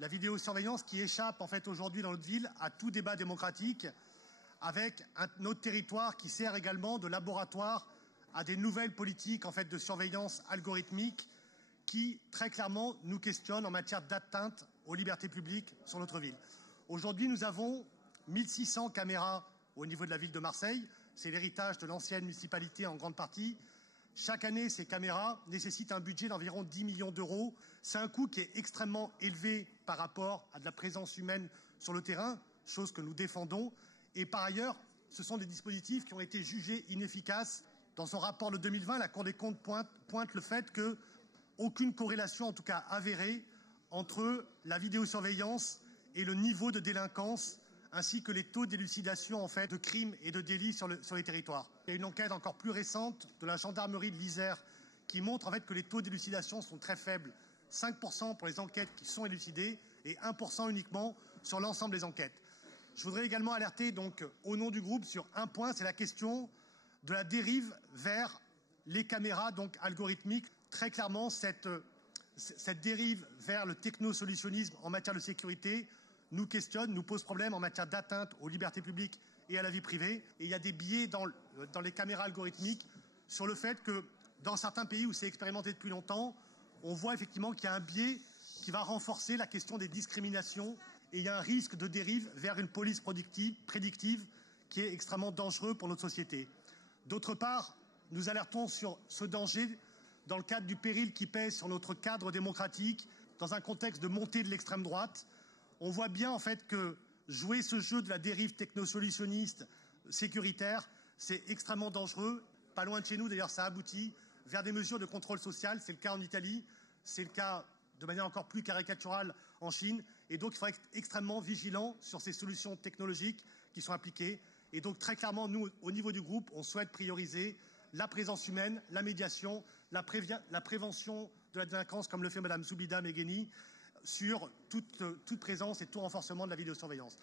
La vidéosurveillance qui échappe en fait aujourd'hui dans notre ville à tout débat démocratique, avec notre territoire qui sert également de laboratoire à des nouvelles politiques en fait de surveillance algorithmique qui très clairement nous questionnent en matière d'atteinte aux libertés publiques sur notre ville. Aujourd'hui, nous avons 1600 caméras au niveau de la ville de Marseille. C'est l'héritage de l'ancienne municipalité en grande partie. Chaque année, ces caméras nécessitent un budget d'environ 10 millions d'euros. C'est un coût qui est extrêmement élevé par rapport à de la présence humaine sur le terrain, chose que nous défendons. Et par ailleurs, ce sont des dispositifs qui ont été jugés inefficaces. Dans son rapport de 2020, la Cour des comptes pointe le fait qu'aucune corrélation, en tout cas avérée, entre la vidéosurveillance et le niveau de délinquance, ainsi que les taux d'élucidation en fait, de crimes et de délits sur les territoires. Il y a une enquête encore plus récente de la gendarmerie de l'Isère qui montre en fait que les taux d'élucidation sont très faibles. 5% pour les enquêtes qui sont élucidées et 1% uniquement sur l'ensemble des enquêtes. Je voudrais également alerter donc au nom du groupe sur un point, c'est la question de la dérive vers les caméras donc algorithmiques. Très clairement, cette dérive vers le technosolutionnisme en matière de sécurité nous questionne, nous pose problème en matière d'atteinte aux libertés publiques et à la vie privée. Et il y a des biais dans les caméras algorithmiques sur le fait que dans certains pays où c'est expérimenté depuis longtemps, on voit effectivement qu'il y a un biais qui va renforcer la question des discriminations et il y a un risque de dérive vers une police prédictive qui est extrêmement dangereux pour notre société. D'autre part, nous alertons sur ce danger dans le cadre du péril qui pèse sur notre cadre démocratique dans un contexte de montée de l'extrême droite. On voit bien en fait que jouer ce jeu de la dérive technosolutionniste sécuritaire, c'est extrêmement dangereux. Pas loin de chez nous, d'ailleurs, ça aboutit vers des mesures de contrôle social. C'est le cas en Italie, c'est le cas de manière encore plus caricaturale en Chine. Et donc, il faudra être extrêmement vigilant sur ces solutions technologiques qui sont appliquées. Et donc, très clairement, nous, au niveau du groupe, on souhaite prioriser la présence humaine, la médiation, la prévention de la délinquance, comme le fait Madame Zoubida Megheni, sur toute présence et tout renforcement de la vidéosurveillance.